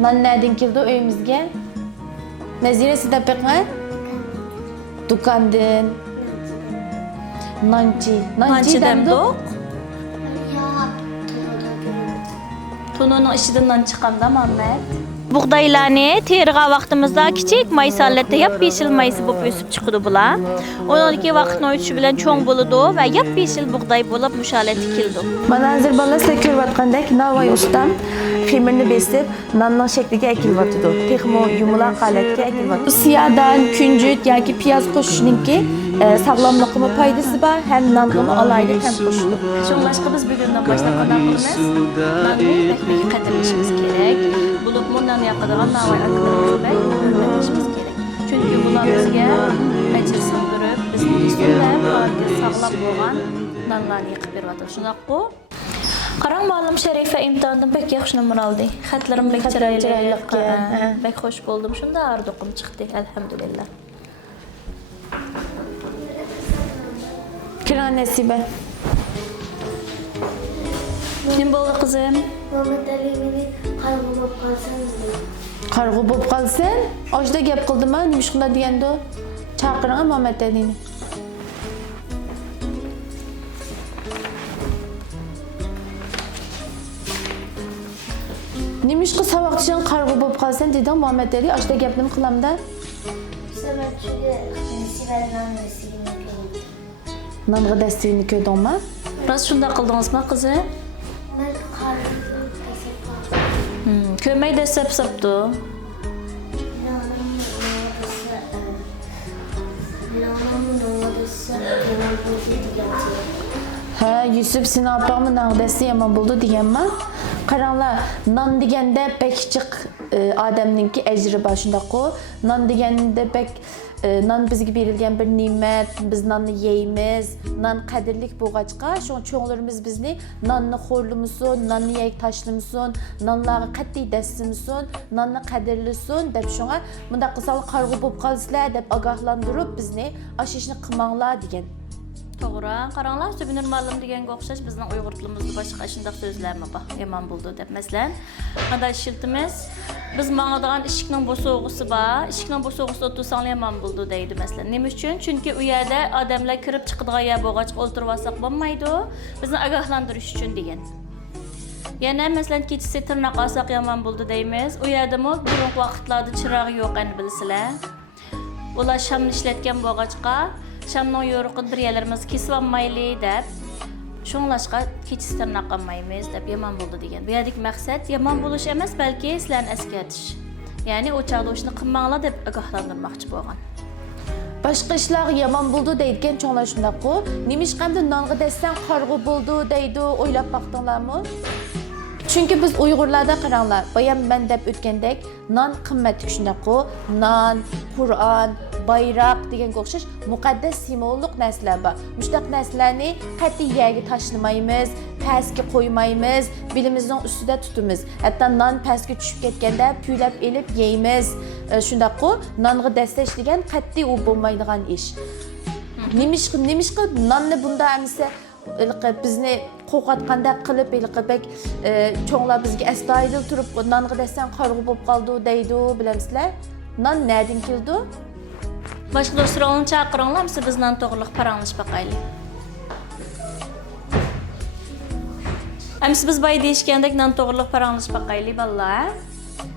Nan nereden keldi öyümüzge? Nazire sizde pek mi? Dukandan. Nanchi. Nanchi demdok. Tununun işidinden çıkanda Muhammed. Buğdaylarını teriğe vaktimizde küçük maysalette yap-yeşil maysı bulup ösüp çıkıdı bula. Onunki vaktin ölçüsü bilen çoğun buludu ve yap-yeşil buğday bulup müşalet kildi. Bana hazır bala size körvatqandek navay ustam xemirini besip nanның şekliga ekilvatıdı. Texmo yumulaq qalatga ekilvatıdı. Siyadan, küncüt yoki piyoz qo'shishninki sog'lomligiga foydasi bor, ham nonga alayli ham qo'shildi. Şunlaşkı biz bugünden başlayıp kadar kılımız. Nanı ekmeği kadirleşimiz gerek. Bulup bundan yakıdığın navay akıdığımızı hürmetleşimiz gerek. Çünkü bunlar bizge acı sığdırıp, bizim üstünde sağlam boğan nanlarını yıkıp vervatır. Şunak bu. Qaran muallim Şerife imtihandan pek yaxşı numar aldı. Xatlarım pek çıraylı. Pek hoş buldum. Şunda ardıqım çıktı elhamdülillah. Kiran nasibe. Kim oldu kızım? Muhammed Ali beni qarg'u bo'lib qolsin dedi. Qarg'u bo'lib qolsin, oshda gap qildimi? Nima shunda deganda chaqiring Muhammad Alini. Nima ish qilib savoqchidan qarg'u bo'lib qolsin dedim Muhammad Ali, oshda gapni qilamda. Sababchiga Sivaridan sigirni ko'rdim. Nonga dastigini ko'rdingmi? Biraz şunda qıldınızmı kızım? Men qarg'u kasab qoldim. Kömeği de sapsaptı. Ha, Yusuf sen apamın nağdası yaman buldu diyenme. Qaranglar, non deganda pek jiq odamninki ajri bor shundaqo. Non deganda pek non bizga berilgan bir ne'mat, biz nonni yeymiz. Non qadrlik bo'lg'achqa, shu cho'nglarimiz bizni nonni xo'rlimisin, nonni yeyib tashlimisin, nonlarga qat'iy dassimisin, nonni qadrlisin deb shunga bundaq qilsal qarg'u bo'lib qolsizlar deb ogohlantirib bizni ash ishni qilmanglar degan. Doğru. Qaranlar Sübünür Malım degen qo'xshash bizning Uyg'ur tilimizda boshqa shunday so'zlarmi bor? Yomon bo'ldi deb. Masalan, qanday shiltimiz biz mangadigan eshikning bo'sog'isi bor. Eshikning bo'sog'isida o'tirsang yomon bo'ldi deydi masalan. Nima uchun? Chunki u yerda odamlar kirib chiqadigan yer bo'lg'ach o'ltirib olsak bo'lmaydi. Bizni ogohlantirish uchun degan. Yana masalan kechasi tirnoq olsak yomon bo'ldi deymiz. U yerdami burungi vaqtlarda chiroq yo'q endi bilsizlar. Ular shamni ishlatgan bo'lg'achqa Şamның yoruqын bir yerlerimiz kesip almaylı deb, şoňlaşqa keçisi tırnaq almaymiz deb yaman buldu degen. Bu yerdik maksat yaman buluş emas, belki sizlarni eskertiş. Yani o çağda o işini qılmanglar deb ogohlandırmakçı bolgan. Başqa ishlar yomon bo'ldi deydigan cho'nglar shundaqku. Nima ish qamda nonga dessan qarg'u bo'ldi deydi, o'ylab baqdinglarmi? Chunki biz Uyg'urlarda qaranglar, bayam men deb o'tgandek, non qimmatli shundaqku. Non, Qur'on, bayroq degan o'xshash muqaddas simvollik narsalar bor. Mushtaq narsalarni qat'iy yerga tashlamaymiz, pastga qo'ymaymiz, bilimizning ustida tutamiz. Hatto non pastga tushib ketganda puylab elib yeymiz. Shundaqku, nonga dastash degan qat'iy u bo'lmaydigan ish. Nimishqa nonni bunda amsa bizni qo'rqatganda qilib elqibek cho'nglar bizga astoydil turib nonga dessan qarg'u bo'lib qoldi deydi, bilamsizlar? Non nereden keldi? Başqa dostlarını çağırırlar mı bizden to'g'riliq paranglashib baqayli. Amsi biz bay deyishgandek non to'g'riliq paranglashib baqayli balla.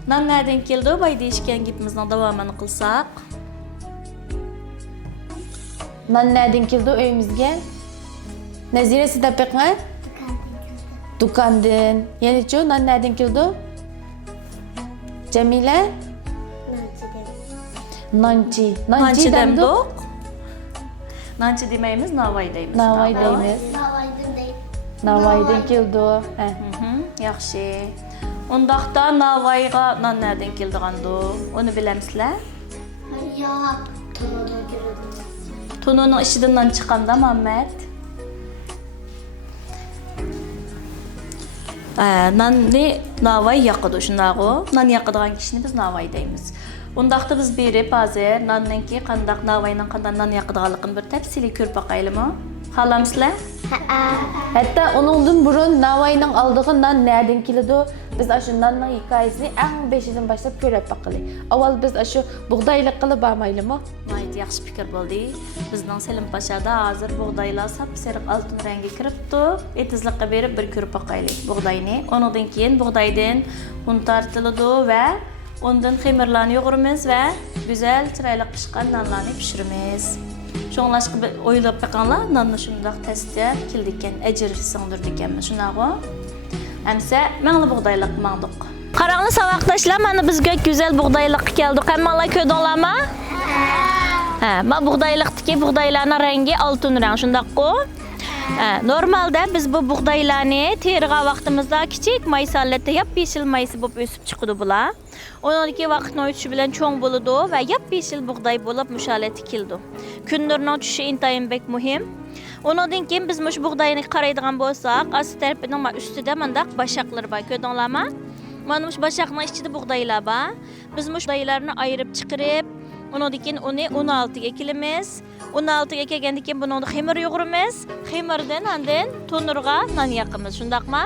Non nereden keldi? Bay deyishgan gapimizning davomini qilsak. Non nereden keldi uyimizga? Nazire sizda pekmi? Dukandan. Ya'ni-chi, non nereden keldi? Jamila? Nanchi. Nanchi demdik. Nanchi demaymiz, navay deymiz. Navay deymiz. Navaydan keldi. Yaxshi. Ondaqda navayga non nereden keldiğandı? Onu bilemizler? Yo'q, Tunudan keladi. Tununun işidinden çıkanda Muhammed. Nanni navay yaqıdı şundağı. Nan yaqıdığan kişini biz navay deymiz. Ondaqda biz berip hazır nanninki qandaq navayning qanday nan yaqıdığanligini bir təfsili ko'rib baqaylımı? Xalamsizlar? Hatta onundan burun navayning aldığı non nereden keldi? Biz aşı nanның hikayesini en beşiden başlap körep bakılı. Aval biz aşı buğdaylık kılıp bağmaylı mı? Mayt yaxshi fikir bo'ldi. Bizning Selim Paşada hozir bug'doylar sap-sariq oltin rangi kiribdi. Etizlikqa berib bir ko'rib boqaylik bug'doyni. Ondan keyin bug'doydan un tortiladi va ondan xemirlarni yo'g'iramiz va go'zal, chiroyli pishgan nonlarni pishiramiz. Şoňlaşqa o'ylab baqanlar, nonni shundaq testga kildi ekan, ajr singdirdi ekanmi, shunaqo? Amsa, mangli bug'doyliq mangdiq. Qaranglar savoqdoshlar, mana bizga go'zal bug'doyliq keldik. Hammalar ko'rdinglarmi? Ha, ma bug'doyliqdagi bug'doylarning rangi oltin rang, shundaqku. Normalda biz bu bug'doylarni terg'a vaqtimizda kichik maysalatda yap-yeshil maysa bo'lib o'sib chiqadi bular. Ondan vaqtni o'tishi bilan cho'ng bo'ladi va yap-yeshil bug'doy bo'lib mushalat keldi. Kundirning tushishi intayin bek muhim. Ondan keyin biz mush bug'doyni qaraydigan bo'lsak, asl tarafining ustida mendaq bashaqlar bor, ko'rdinglarmi? Mana mush bashaqning ichida bug'doylar bor. Biz mush bug'doylarni ayirib chiqarib, ondan keyin uni 16 ga kelamiz. 16 ga kelgandan keyin buni xemir yo'g'iramiz. Xemirdan andin to'nirga non yoqamiz, shundaqmi?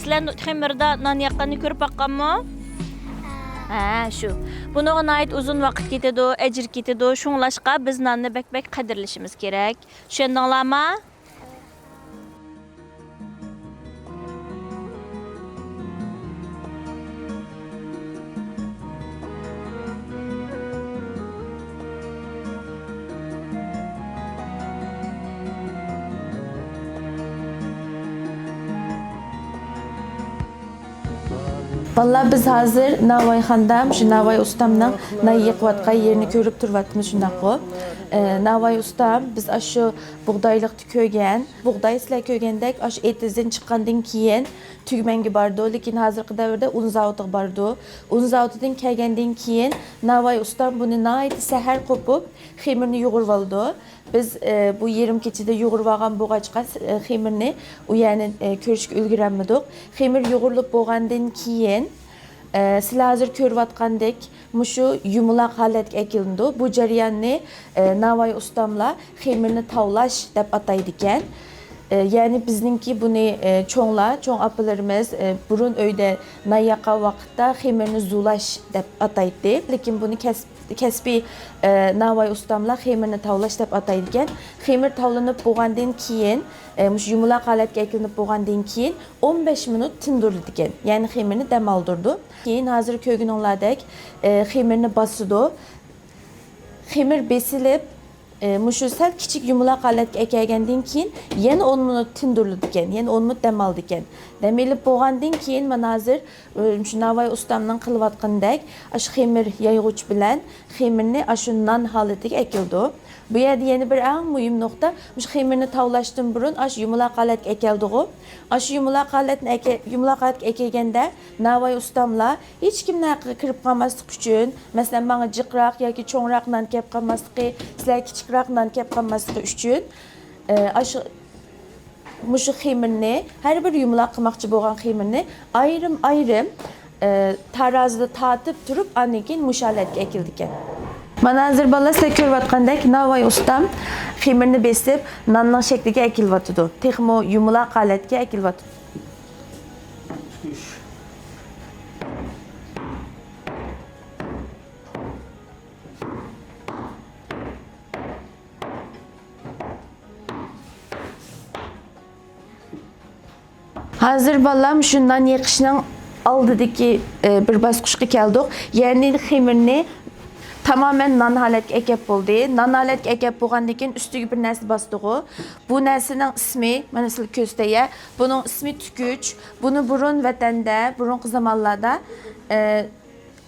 Sizlar xemirda non yoqqanni ko'rib baqqanmi? Ha, shu. Bunga nait uzun vaqt ketadi, ajr ketadi. Shunglashqa biz nonni bak-bak qadrlashimiz kerak. Tushundinglarmi? Vallahi biz hazır Navoiy xandam, şu Navoiy ustamning nay yiqiyotgan yerini ko'rib turibmiz shunaqo. Navoiy ustam biz aşı buğdaylıqni ko'rgan, buğday sizlar ko'rgandek aşı etizdan chiqqandan keyin tugmanga bordi, lekin hozirgi davrda un zavodi bordi. Un zavodidan kelgandan keyin Navoiy ustam buni nayt sahar qo'pib xemirni yo'g'irib oldi. Biz bu yerim keçide yoğurib olgan bo'g'achqa xemirni u yani ko'rishga ulguramadik. Xemir yo'g'irilib bo'lgandan keyin sizlar hozir ko'rayotgandek mushu yumaloq holatga kelindi. Bu jarayonni Navoiy ustamlar xemirni tavlash deb ataydi ekan. Yani bizninki bunu çoğ apalarımız burun öyde nayaqa vaqtda xemirni zulash deb ataydi. Lekin bunu kesbi Navoiy ustamlar xemirni tavlash deb ataydi ekan. Xemir tavlanib bo'lgandan keyin, mush yumaloq holatga kelinib bo'lgandan keyin 15 minut tindirildi ekan. Yani xemirni dam oldirdi. Keyin hozir ko'rganinglardek xemirni bosidi. Xemir besilib mushu sal kichik yumaloq holatga kelgandan keyin yana 10 minut tindirildi ekan, yana 10 minut dam oldi ekan. Demilib bo'lgandan keyin mana hozir shu Navoiy ustamning qilayotgandek ash xemir yayg'uch bilan xemirni ashu non holatiga keldi. Bu yerda yana bir eng muhim nuqta, mush xemirni tavlashdan burun ash yumaloq holatga keldi-ku. Ash yumaloq holatga kelganda Navoiy ustamlar hech kimni kirib qolmaslik uchun, masalan, menga jiqroq yoki cho'ngroq non kelib qolmasligi, sizlar kichikroq non kelib qolmasligi uchun ash mushu xemirni, har bir yumaloq qilmoqchi bo'lgan xemirni ayrim tarazida tatib turib, andan keyin mushalatga ekildi ekan. Mana hozir bolalar sizlar ko'rayotgandek Navoiy ustam xemirni besib, nonning shakliga ekilyotdi. Texmo yumaloq holatga ekilyotdi. Hazır balam şundan yıqışның aldidagi bir bosqichga keldik. Yani xemirni tamamen non holatga ekib bo'ldi. Non holatga ekib bo'lgandan keyin ustiga bir narsa bosdiq-ku. Bu narsaning ismi, mana siz ko'zda, buning ismi tukuch. Buni burun vatanda, burunqi zamonlarda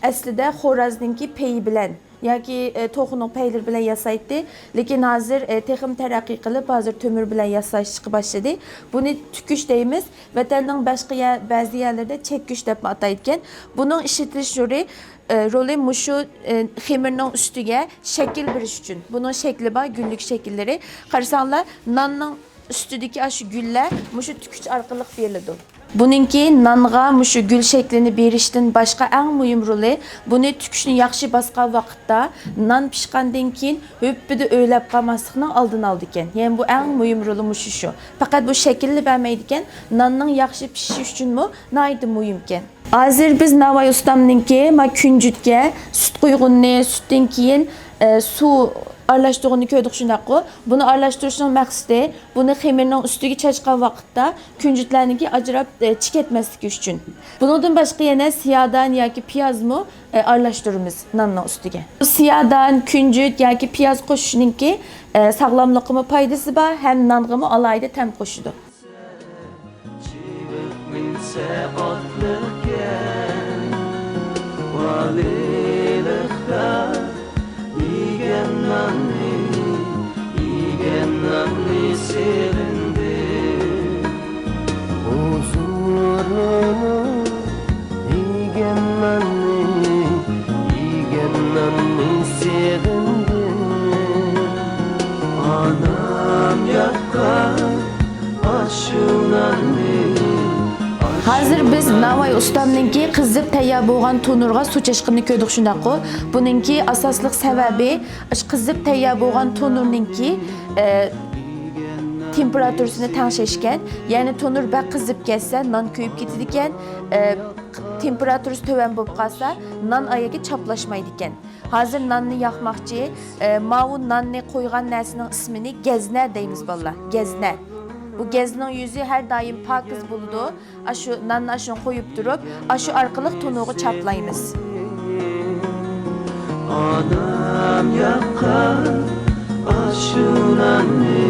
aslida Xo'razningki peyi bilan yoki to'g'noq peylir bilan yasaydi. Lekin hozir texnik taraqqiy qilib, hozir temir bilan yasash chiqib boshladi. Buni tukuch deymiz. Vatanning boshqa ba'zi yerlarda chekkuch deb ataydigan. Buning ishlatish roli mushu xemirning ustiga shakl berish uchun. Buning shakli bor, gullik shakllari. Qarasanglar, nonning ustidagi shu gullar mushu tukuch orqali beriladi. Buningki nanga mushu gül şeklini berishdan boshqa eng muhim roli buni tukishni yaxshi basgan vaqtda nan pishgandan keyin höppida o'ylab qolmaslikning oldini oldi ekan. Ya'ni bu eng muhim roli mushu shu. Faqat bu shaklni bermaydi ekan, nanning yaxshi pishishi uchunmi nihoyat muhim ekan. Hozir biz Navoiy ustamninki ma kunjutga sut quygunni, sutdan keyin suv aralashtirishni ko'rdik shundaqku. Buni aralashtirishning maqsadi buni xamirning ustiga chachgan vaqtda kunjutlarniki ajrab chiketmasligi uchun. Bundan boshqa yana siyadan yoki piyozmi aralashtiramiz nanning ustiga. Siyadan, kunjut yoki piyoz qo'shishninki sog'lomlikka foydasi bor, ham nanga alayda ta'm qo'shadi. Hozir biz Navoiy ustamninki qizib tayyor bo'lgan tonurga suv chashqinni ko'rdik shundaqku. Buningki asosliq sababi qizib tayyor bo'lgan tonurninki temperaturasini tengshashgan. Ya'ni tonur baq qizib ketsa, non kuyib ketadi ekan. Temperaturasi to'van bo'lib qolsa, non ayaga chaplashmaydi ekan. Hozir nonni yoqmoqchi, ma'u nonni qo'ygan narsaning ismini gazna deymiz bolalar. Gazna. Bu gazning yuzi har doim pokiz bo'ladi. Shu nonni shuni qo'yib turib, shu orqali tonuga chaplaymiz. Onam yaqqan ashunanni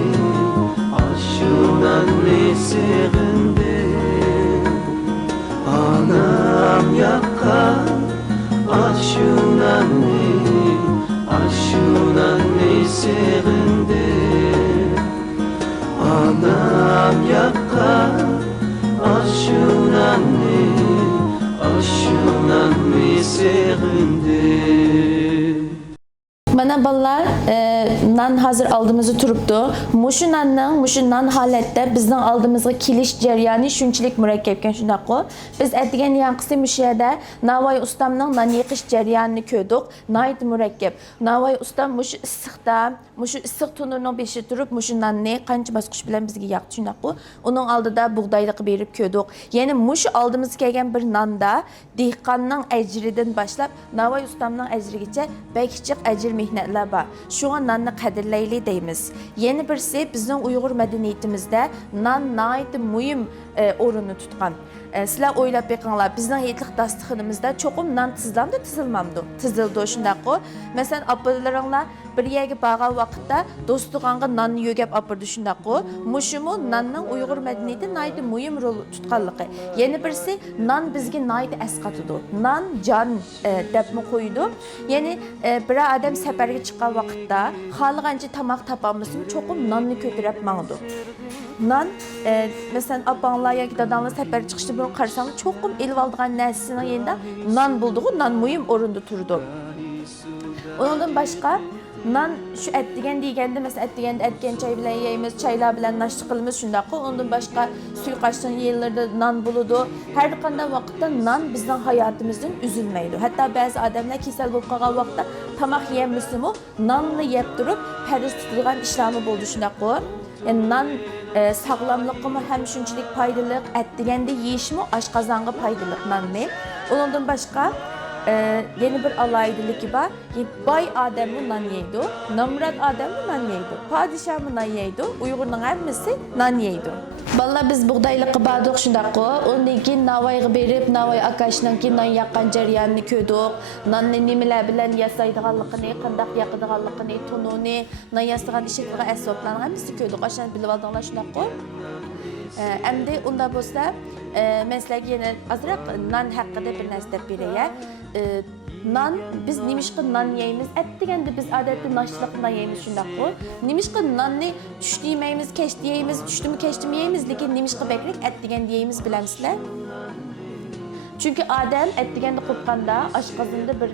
sevindi. Onam yaqqan ashunanni sevindi. Anam yaqqan ashunanni sevindi. Mana balalar nan hazır aldığımızı turupdu. Muşu nan halatda bizning aldığımızga kelish jarayoni shunchalik murakkabkan shundaqo. Biz aytgan yanqisi mushu yerda Navoiy ustamning nan yiqish jarayonini ko'rdik. Nihoyat murakkab. Navoiy ustam mushu issiqda, mushu issiq tunurning beshida turib, mushu nanni qancha bosqich bilan bizga yaqdi shundaqo. Uning oldida bug'doyliq berib ko'rdik. Ya'ni mushu oldimizga kelgan bir nanda dehqonning ajridan boshlab Navoiy ustamning ajrigacha bekichiq ajr mehnatlar bor. Şuna nanni qadrlayli deymiz. Yeni birisi bizning Uyg'ur madaniyatimizda nan nihoyat muhim o'rinni tutgan. Sizlar o'ylab beqinglar, bizning yetlik dasturxonimizda cho'qim nan tizlamdi, tizilmamdi. Tizildi shundaqo. Masalan, opalaringlar bir yerga borgan vaqtda do'stixonga nanni yo'gab opirdi shundaqo. Mushumu nanning Uyg'ur madaniyatida nihoyat muhim rol tutganligi. Yeni birisi nan bizga nihoyat asqatidi. Nan jon debmi qo'ydi. Ya'ni bir odam safarga chiqqan vaqtda xohlagancha tomoq topolmasmi, cho'qim nonni ko'tarib mangdi. Nan masalan opanglar yoki dadanglar safar chiqishda bir qarasanglar cho'qim elib olgan narsasining yanında nan bulduğu, nan muhim o'rinda turdi. Ondan boshqa nan şu deganda mesela etgan çay bilan yeymiz, çaylar bilan naşta qilamiz shundaqo. Ondan boshqa suiqashtdan yerlarda nan bo'ladi. Har qanday vaqtda nan bizning hayotimizdan uzilmaydi. Hatto ba'zi odamlar kasal bo'lib qolgan vaqtda tomoq yemisimi, nonni yeb turib, parhez tutilgan ishlarmi bo'ldi shundaqo. Yani nan sağlamlıqqa hem shunchalik foydali, deganda yeyishmi oshqozonga foydali nanni. Ondan boshqa yeni bir alaydilik var. Bay adamı nan yeydi, namrat adamı nan yeydi, padişahı nan yeydi, Uyg'urning hammasi nan yeydi. Vallahi biz buğdaylıqqa bardik shundaqo. Ondan keyin Navoiyga berib, Navoiy akashiningki nan yaqqan jarayonni ko'rdik. Nanni nimalar bilan yasaydiganligini, qanday yaqadiganligini, tununi, nan yasagan ishlar asboblarni hammasi ko'rdik. Ashani bilib oldinglar shundaqo. Endi unda bo'lsa, men sizlarga yana azroq nan haqida bir narsa deb beray. Nan biz nimishqa nan yeymiz? Deganda biz odatda noshliq nan yeymiz shundaqo. Nimishqa nanni tushda yemaymiz, kechda yeymiz, tushdimi kechdimi yeymiz, lekin nimishqa bekrak deganda yeymiz bilamsizlar? Chunki odam deganda qo'rqqanda oshqozonda bir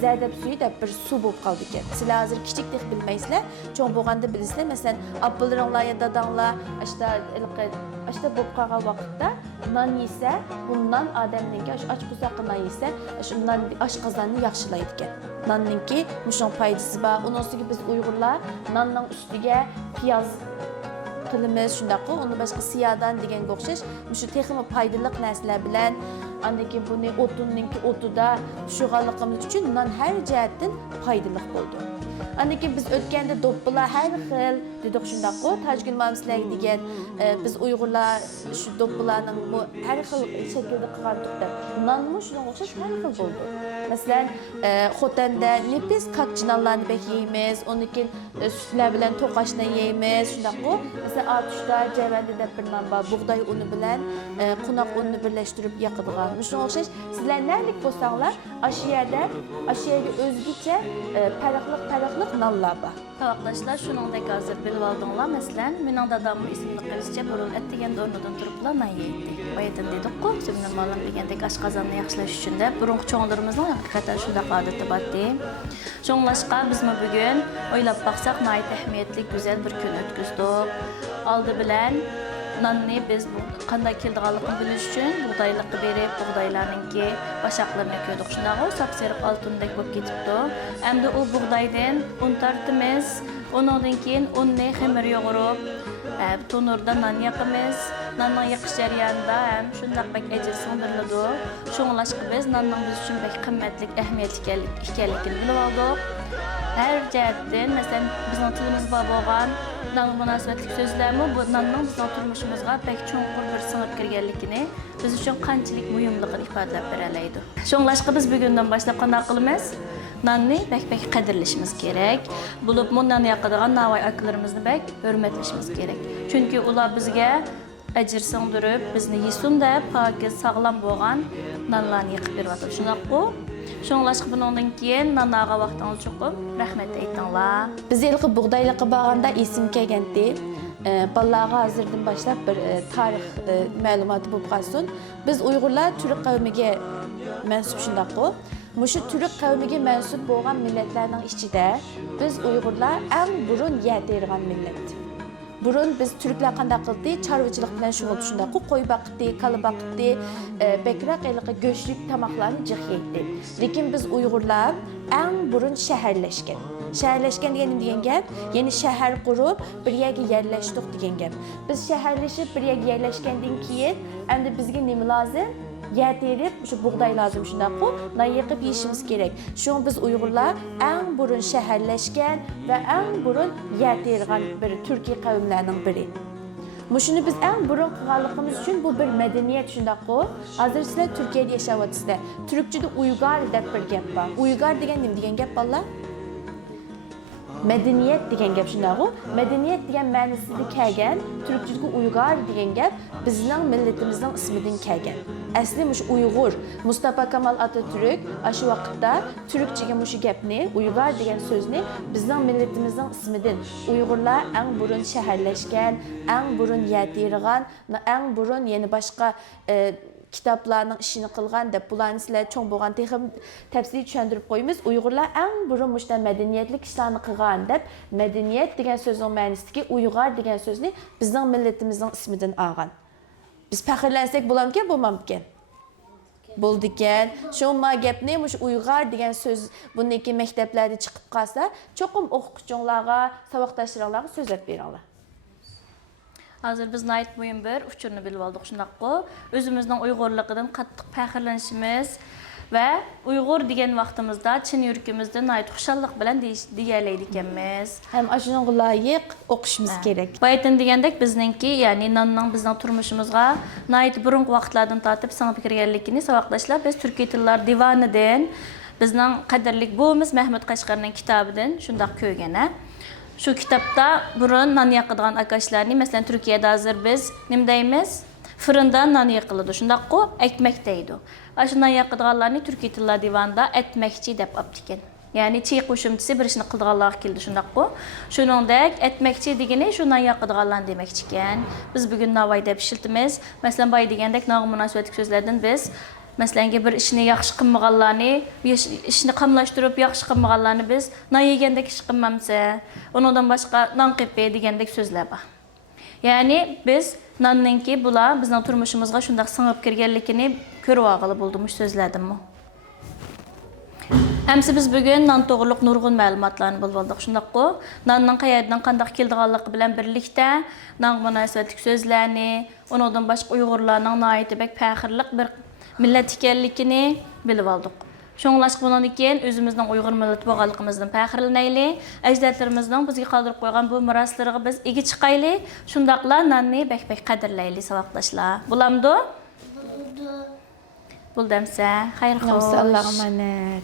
zardab suyu deb bir suv bo'lib qoldi ekan. Sizlar hozir kichikdek bilmaysizlar, cho'ng bo'lganda bilasizlar. Masalan, opalaringlar ya dadanglar, İşte bu qalğan vaqtda nan yesə, bundan adamninki aç qusaqqa nan yesə, şundan aşqazanını yaxşılaydı ekan. Nanninki muşun faydası var. Onun üstüge biz Uyg'urlar nanning ustiga piyoz qilimiz shundaqqa, uni boshqa siyadan deganga o'xshash, shu texmi foydali narsalar bilan andan keyin buni o'tunninki o'tida tushirganligimiz uchun nan har jihatdan foydali bo'ldi. Andan keyin biz o'tganda do'ppilar har xil dedik shundaqqa, Tajgul mamsizlarga degan biz Uyg'urlar shu do'ppilarning bu har xil shaklda qilgandik deb. Nanmi shunga o'xshash har xil bo'ldi. Masalan, Xotanda nefis kakchinallarni bek yeymiz, ondan keyin sütlar bilan to'qashni yeymiz, shundaqqa. Mesela atuşda cevende deb bir nan bor, buğday unu bilan qo'noq unni birlashtirib yaqadigan. Shunga o'xshash sizlar nalik bo'lsanglar, ash yerga o'zgacha farqli nonlar bor. Tavaqdaşlar shuningdek hozir bilib oldinglar, masalan, mening dadamning ismini qilishcha burun et deganda o'rnidan turiblar nan yeydi. Baydan dedik-ku, sizning ma'lum degandek oshqozonni yaxshilash uchun deb burun cho'nglarimizning haqiqatan shunday odati bordi. Shunglashqa bizmi bugun o'ylab baqsaq, nihoyat ahamiyatli go'zal bir kun o'tkazdik. Oldi bilan nanni biz bu qanday keldiganligini bilish uchun bug'doylikqa berib, bug'doylarninki bashaqlarini ko'rdik. Shunday sap-sariq oltindek bo'lib ketibdi. Endi u bug'doydan un tortimiz, undan keyin unni xamir yo'g'irib, to'nurda nan yoqamiz. Nanning yoqish jarayonida ham shunday bak ajr singdiriladi. Shunglashqa biz nanning biz uchun bak qimmatli, ahamiyatli ekanligini bilib oldik. Her jihatdan, masalan, bizning tilimizda bo'lgan nan munosabatli so'zlarmi bu nanning bizning turmushimizga pek cho'nqur bir singib kirganligini, biz uchun qanchalik muhimligini ifodalab beradi. Shunglashqa biz bugundan boshlab qanday qilamiz? Nanni bek qadrlashimiz kerak. Bo'lib, bundan yoqadigan navoiy akalarimizni bek hurmatlashimiz kerak. Chunki ular bizga ajr singdirib, bizni yesin deb pokiz, sog'lom bo'lgan nanlarni yiqib beryapti. Shunaqku Şonlaşqı bundan keyin nanaga vaqtingiz cho'qib, rahmat aytinglar. Biz ilqi buğdaylıqqa baganda esim kelgandi. Balaga hozirdan boshlab bir tarix ma'lumoti bo'lib qolsin. Biz Uyg'urlar Türk qavmiga mansub shundaqo. Mushu Türk qavmiga mansub bo'lgan millatlarning ichida biz Uyg'urlar eng burun yatirgan millat. Burun biz Türkler qanday qildi? Chorvachilik bilan shug'ul shundaqo, qo'y boqdi, kala boqdi, bekroq iliqi go'shtlik tamoqlarni jiq yeydi. Lekin biz Uyg'urlar eng burun shaharlashgan. Shaharlashgan degan gap, ya'ni shahar qurib, bir yerga yerlashdik degan gap. Biz shaharlashib bir yerga yerlashgandan keyin endi bizga nima lozim? Yer terib, şu buğday lazım shundaqo, nan yiqib yeyishimiz kerak. Shun biz Uyg'urlar eng burun shaharlashgan va eng burun yer tergan bir Turkiy qavmlarning biri. Mushuni biz eng burun qilganligimiz uchun bu bir madaniyat shundaqo. Hozir sizlar Turkiyada yashayapsizlar. Turkchada Uygar deb bir gap bor. Uygar degan nima degan gap bolalar? Medeniyet degan gap shundaqo. Medeniyet degan ma'nosida kelgan, Turkchada Uygar degan gap bizning millatimizning ismidan kelgan. Asli mush Uyg'ur, Mustafa Kemal Atatürk shu vaqtda Turkchaga mush gapni, Uygar degan so'zni bizning millatimizning ismidan Uyg'urlar eng burun shaharlashgan, eng burun yatirgan, eng burun yana boshqa kitaplarning ishini qilgan deb bularni sizlar cho'ng bo'lgan texim tafsiliy tushuntirib qo'yamiz. Uyg'urlar eng burun mushtan madaniyatli ishlarni qilgan deb madaniyat degan so'zning ma'nosidagi Uyg'ur degan so'zni bizning millatimizning ismidan olgan. Biz faxrlansak bo'larmikan, bo'lmamikan? Bo'ldi ekan. Shunma gapni mush Uyg'ur degan so'z buniki maktablarda chiqib qolsa, cho'qim o'quvchilarga, saboqdoshlaringlarga so'zlab beringlar. Hozir biz nihoyat muhim bir uchurni bilib oldik shundaqo. O'zimizning Uyg'urligidan qattiq faxrlanishimiz va Uyg'ur degan vaqtimizda chin yuragimizda nihoyat xushallik bilan deyalaydi ekanmiz. Ham ashunga loyiq o'qishimiz kerak. Baytin degandek bizningki, ya'ni nanning bizning turmushimizga nihoyat burungi vaqtlardan tortib singib kirganligini saboqdoshlar biz Turkiy tillar divonidan bizning qadrli bo'miz Mahmud Qashqarning kitobidan shundoq ko'rgan-a. Şu kitapta burun nan yaqadigan akashlarni, masalan Turkiyada hozir biz nima deymiz? Fırında nan yaqiladi. Shundaqo ekmek deydi. Ashundan yaqadiganlarni Turkiy tillar divanida etmekçi deb optikan. Ya'ni çiy qo'shimchisi bir ishni qildiganlar keldi shundaqo. Shuningdek etmekçi degani shundan yaqadiganlar demekçi ekan. Biz bugun navoiy deb ishlatamiz. Masalan boy degandek nog'i munosabatli so'zlardan biz Mesela bir işini yaxşı qilmaganlarni, ishni qamlashtirib yaxshi qilmaganlarni biz nan yegandek ish qilmamsa, ondan boshqa nan qilib degandek so'zlar bor. Ya'ni biz nonninki bular bizning turmushimizga shunday singib kirganligini ko'rib olg'ili bo'ldimush so'zladimmi? Hamsi biz bugün non to'g'riliq nurg'un ma'lumotlarni bilib oldik. Shundaqku, nonning qayerdan qanday kelganligi bilan birlikda non munosabatli so'zlarni, uningdan boshqa Uyg'urlarning noyatibak faxrlik bir millat ekanligini bilib oldik. Şoňlaşyk bundan keyin özümizden Uygur milleti bolganlygymyzdan faxrlanayly, ajdadlarimizning bizga qoldirib qo'ygan bu miraslarga biz ega chiqayly, şundaqla nonni bek-bek qadrlayly savoqdaşlar. Bulamdy? Buldamsa, xayr-xoş. Allah'a emanet.